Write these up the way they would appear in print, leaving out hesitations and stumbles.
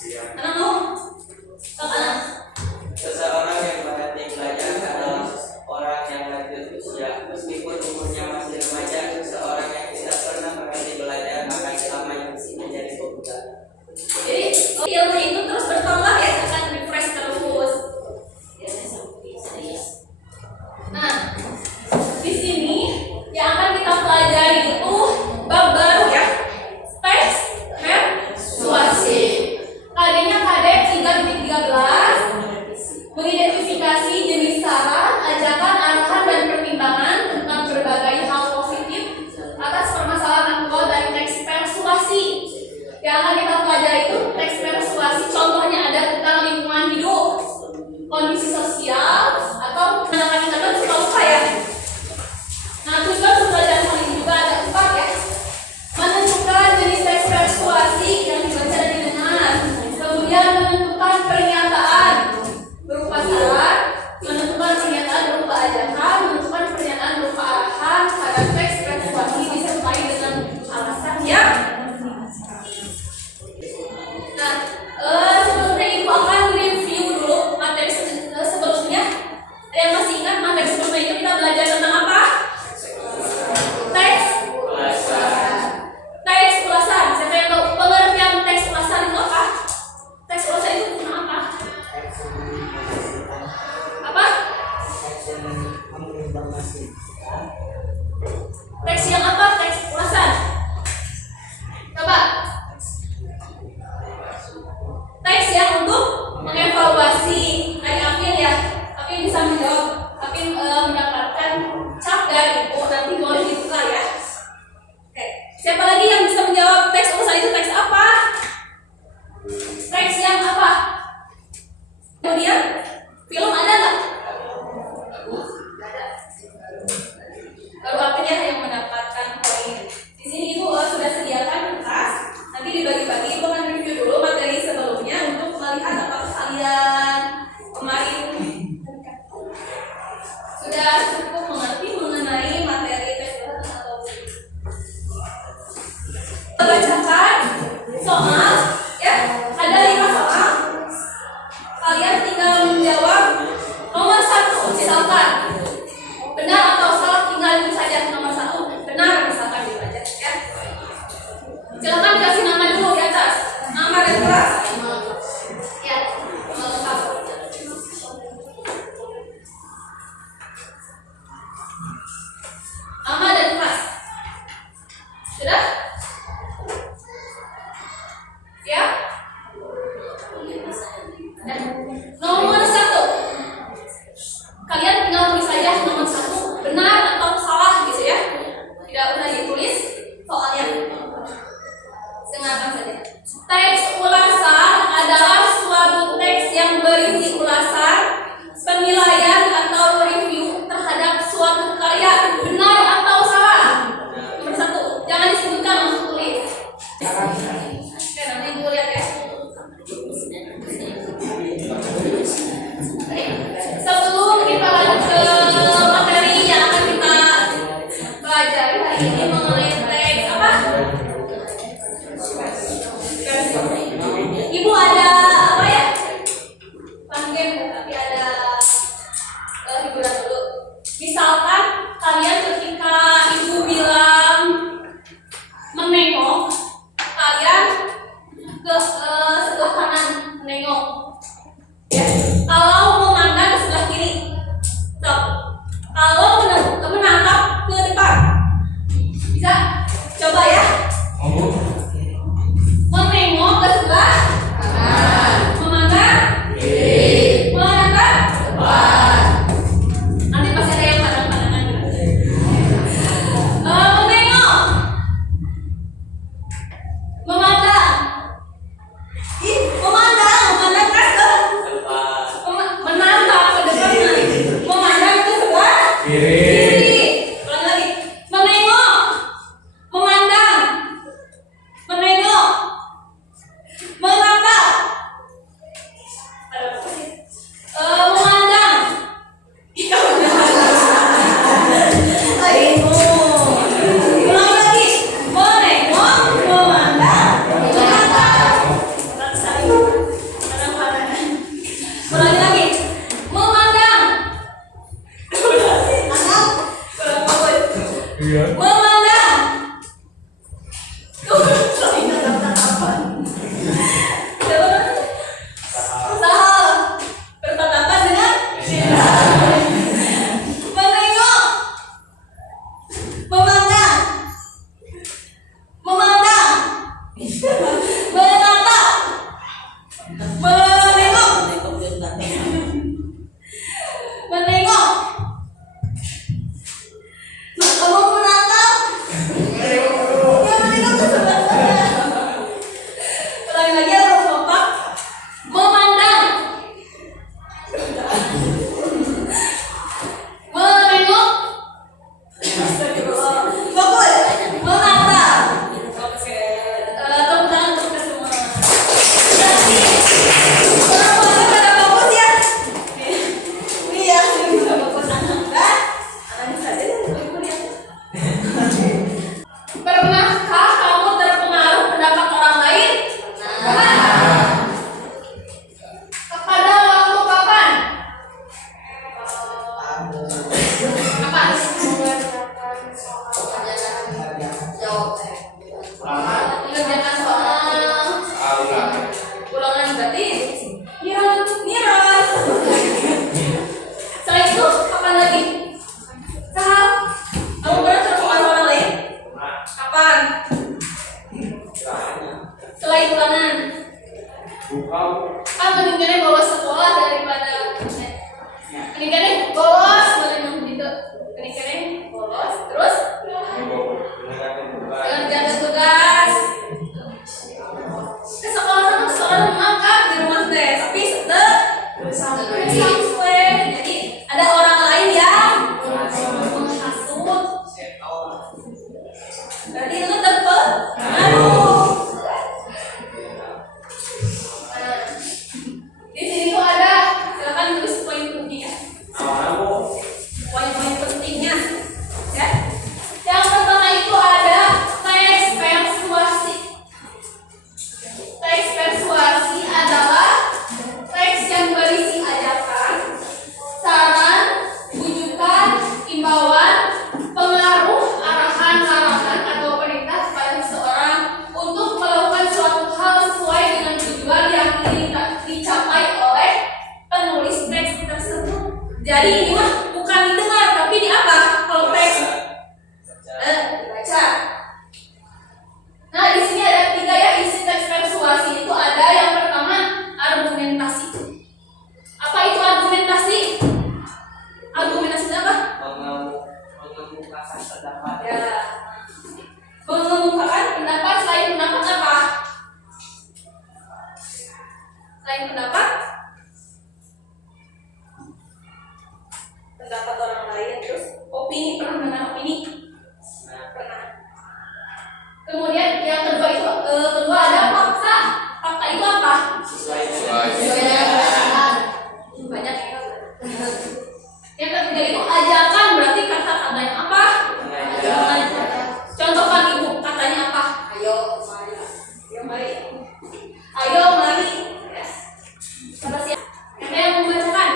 Anak mau? Anak. Seseorang yang berhati belajar adalah orang yang lanjut usia. Meskipun umurnya masih remaja, seseorang yang tidak pernah berhenti belajar akan selamanya masih menjadi pemuda. Jadi ilmu itu terus bertambah ya, akan refresh terus. Nah, di sini yang akan kita pelajari itu bab baru ya, teks persuasi. KD-nya KD 3.13, mengidentifikasi jenis saran, ajakan, arahan, dan pertimbangan tentang berbagai hal positif atas permasalahan aktual dari teks persuasi. Yang akan kita pelajari itu teks persuasi, contohnya ada tentang lingkungan hidup, kondisi sosial, atau kadang-kadang suka lupa ya. Nah, tujuan pembelajaran kali ini juga ada 4 ya. Menentukan jenis teks persuasi yang dibaca dan didengar, kemudian menentukan pernyataan berupa saran, menentukan pernyataan berupa ajakan, menentukan pernyataan berupa arahan pada teks persuasi disertai dengan alasan ya. Nah, sebelumnya Ibu akan review dulu materi sebelumnya. Ada yang masih ingat materi sebelumnya itu kita belajar tentang apa? Teks ulasan. Siapa yang tahu pengertian teks ulasan itu apa? Teks ulasan itu tentang apa? Apa? Teks yang apa? Teks ulasan. Coba. Teks yang untuk mengevaluasi. Kayak Afin ya. Afin bisa menjawab. Afin mendapatkan cap dari Ibu. Nanti boleh ditukar ya. Oke. Siapa lagi yang bisa menjawab teks ulasan itu teks apa? Teks yang apa? Kemudian film ada nggak? Baru artinya yang mendapatkan poin. Di sini Ibu sudah sediakan kertas. Nanti dibagi-bagi. Ibu akan review dulu materi sebelumnya untuk melihat apakah kalian kemarin sudah cukup mengerti mengenai materi tes atau bacakan soal ya. Ada 5 soal. Kalian tinggal Kan mendingan bolos sekolah daripada mendingan bolos boleh gitu. Mendingan bolos terus kerja tugas. Ke sekolah makan di rumah teh, tapi sampai jadi ada orang lain yang menghasut. Berarti itu tebel. Di sini tuh ada, silakan tulis poin pentingnya. Poin-poin pentingnya, ya. Yang pertama itu ada teks persuasi. Teks persuasi adalah teks yang berisi ajakan, saran, rujukan, imbauan, pengaruh, arahan, larangan atau perintah kepada seseorang untuk melakukan suatu hal sesuai dengan tujuan yang ingin dicapai oleh penulis teks tersebut. Jadi ini mah bukan didengar tapi di apa? Kalau teks dibaca. Nah, di sini ada 3 ya isi teks persuasi itu. Ada yang pertama argumentasi. Apa itu argumentasi? Argumentasi itu apa? mengemukakan pendapat. Ya. Mengemukakan pendapat. Selain pendapat apa? Selain pendapat? Pendapat orang lain. Terus opini, pernah mengenal opini? Pernah. Kemudian yang kedua itu ada fakta. Fakta itu apa? Sesuai Banyak ya. Yang ketiga itu ajakan, berarti kata-katanya apa? Contohkan ibu, katanya apa? Ayo mari. Ayo mari. Yes. Kata siapa? Ada yang membacakan?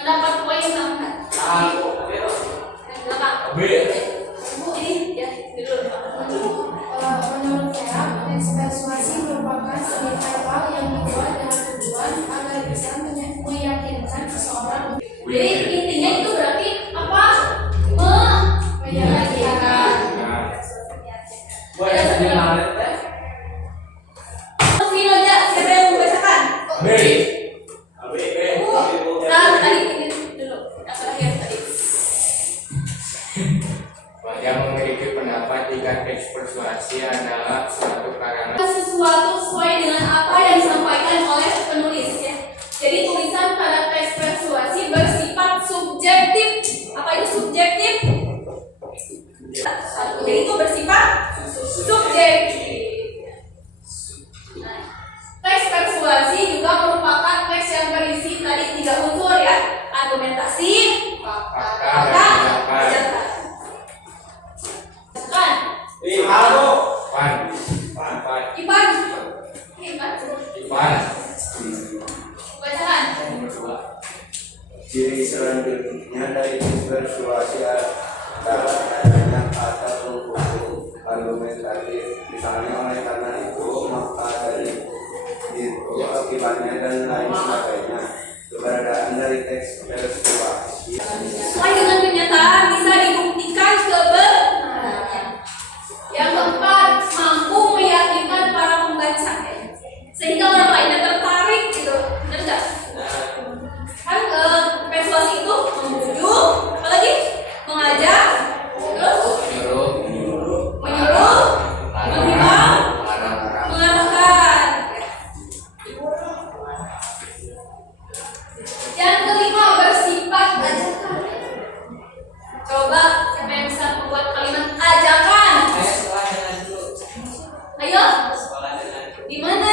Mendapat poin sampai. Yang belakang. Bu ini ya dulu. Menurut saya, teks persuasi merupakan sebuah hal yang dibuat dengan tujuan agar bisa meyakinkan seseorang. Jadi intinya itu berarti apa? Meyakinkan. Vino aja, siapa yang membacakan? Nah, tadi ini dulu. Yang terakhir tadi. Yang memiliki pendapat jika teks persuasi adalah suatu karangan Sesuatu sesuai dengan apa yang disampaikan oleh penulis ya. Jadi tulisan pada teks persuasi bersifat subjektif. Apa itu subjektif? Jadi itu bersifat subjektif. Nah, teks persuasi juga merupakan teks yang berisi tadi 3 unsur ya. Argumentasi, fakta, ajakan. Kan? Ipan. Bacaan. Ciri selanjutnya dari persuasi adalah adanya kata hukum argumentatif. Misalnya oleh karena itu maka dari itu akibatnya dan lain sebagainya. Keberadaan dari teks persuasi Sesuai dengan kenyataan bisa dibuktikan kebenarannya. Yang keempat, mampu meyakinkan para pembaca sehingga orang lainnya tertarik gitu. Benar nggak? Kan persuasi itu membujuk, apalagi mengajak, terus menyuruh, menghimbau, mengarahkan. Yang kelima, bersifat ajakan. Coba siapa yang bisa membuat kalimat ajakan? Ayo, di mana?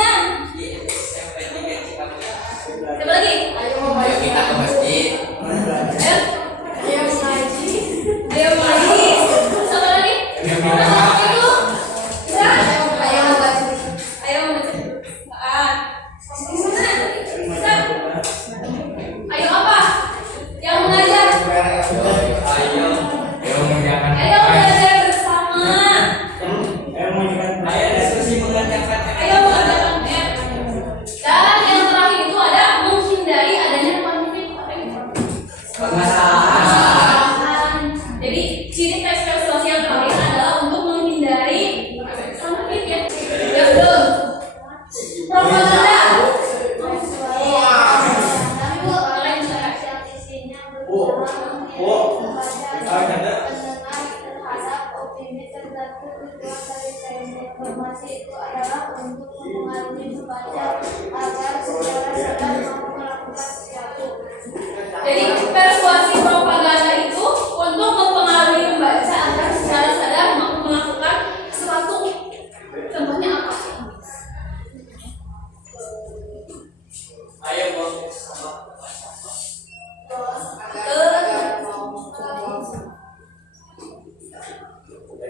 Ayo bos.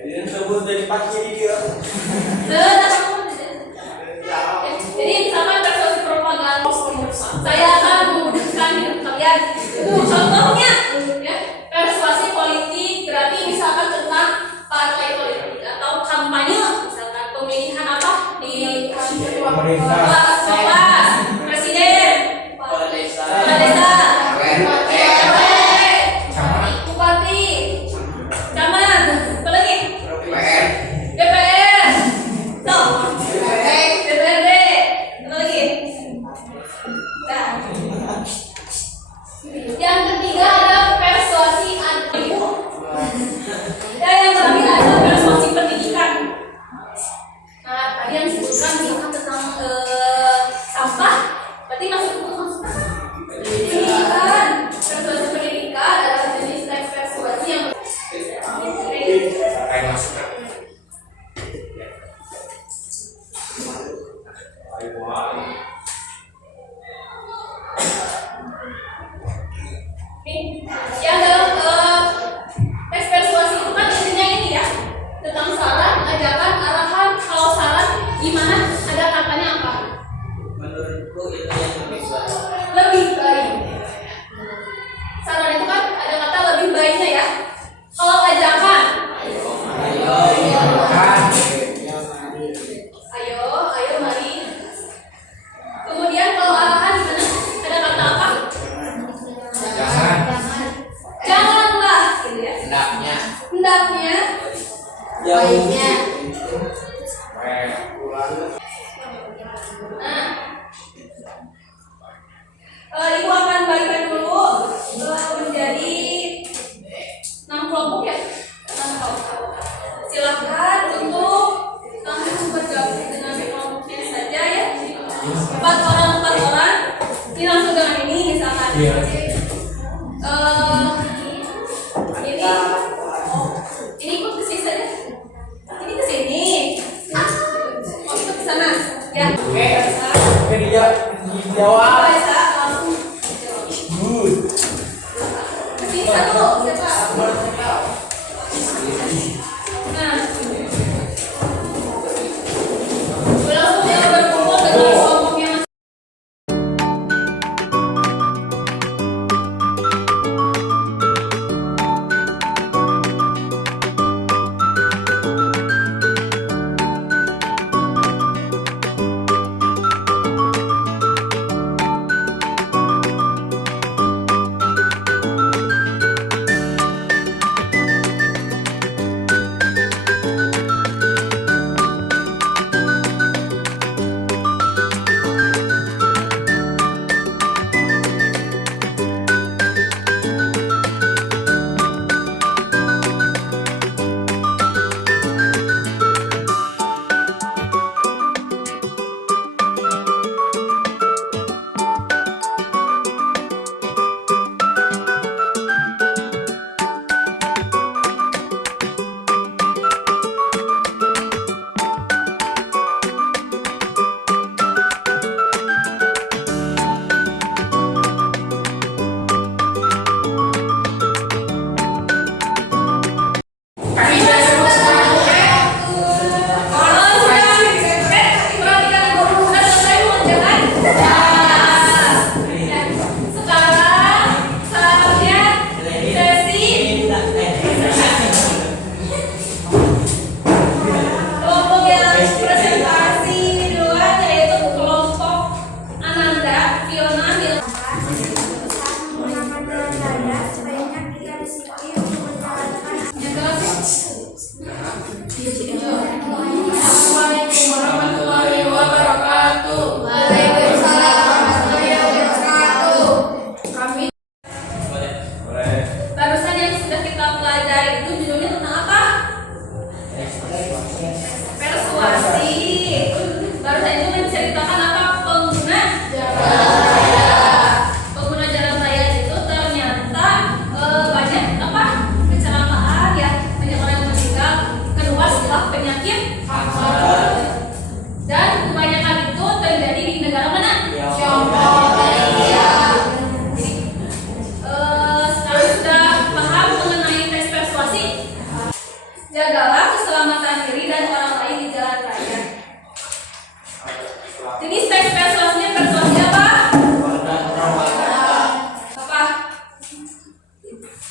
Jadi sebut dari pagi dia. Jadi sama persuasi propaganda saya akan memudahkan hidup kalian. Contohnya ya, persuasi politik berarti misalkan tentang partai politik atau kampanye, misalkan pemilihan apa di kelas presiden, Kepala desa. kepala desa, bupati, camat, apa lagi? DPR, tuh, DPRD, apa lagi? Nah, yang ketiga ada persuasi anti. Dan yang terakhir ada persuasi pendidikan. Nah, tadi yang disebutkan misalkan tentang sampah, berarti masuk pendidikan. Persuasi pendidikan adalah jenis teks persuasi yang Ayo masuk. yang dalam teks persuasi itu kan intinya ini ya, tentang saran, ajakan, arahan. Kalau saran gimana? Ada katanya apa? Menurutku itu yang lebih baik. Lebih baik. Saran itu kan ada kata lebih baiknya ya. Kalau ajakan, ayo mari. Kemudian kalau arahan gimana? Ada kata apa? Janganlah, gitu ya. Hendaknya. Baiknya. Nah, ibu akan bagikan dulu menjadi 6 kelompok ya. 6 kelompok. Silahkan untuk langsung bergabung dengan kelompoknya saja ya. 4 orang. Ini langsung dengan ini misalkan. Iya. Ini ikut ke sini saja. Ini ke sini. Oh, ikut ke sana. Ya. Oke dia dijawab. Bisa langsung. Ke sini satu. Siapa? Nah. Langsung ya berkumpul dengan kelompoknya. Dan kebanyakan itu terjadi di negara mana? Tiongkok. Jenis teks persuasinya persuasi apa? Apa?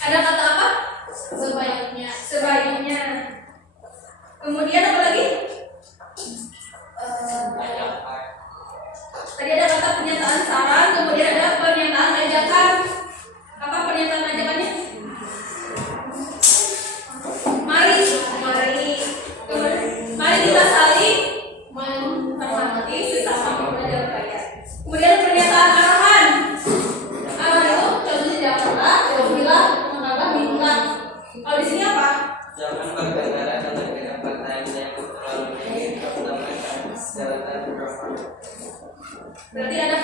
Ada kata apa? Sebaiknya. Sebaiknya. Kemudian apa lagi? Tadi ada kata pernyataan saran, kemudian ada pernyataan ajakan. Apa pernyataan ajakannya? Mari kita saling menghormati sesama pemuda berkarya. Kemudian ada pernyataan arahan. Arahan itu contohnya janganlah, jauhilah, mengalah, bimbinglah. Kalau di sini apa? Jangan berkendara dengan kecepatan yang terlalu tinggi, terutama jalan berapa. Berarti ada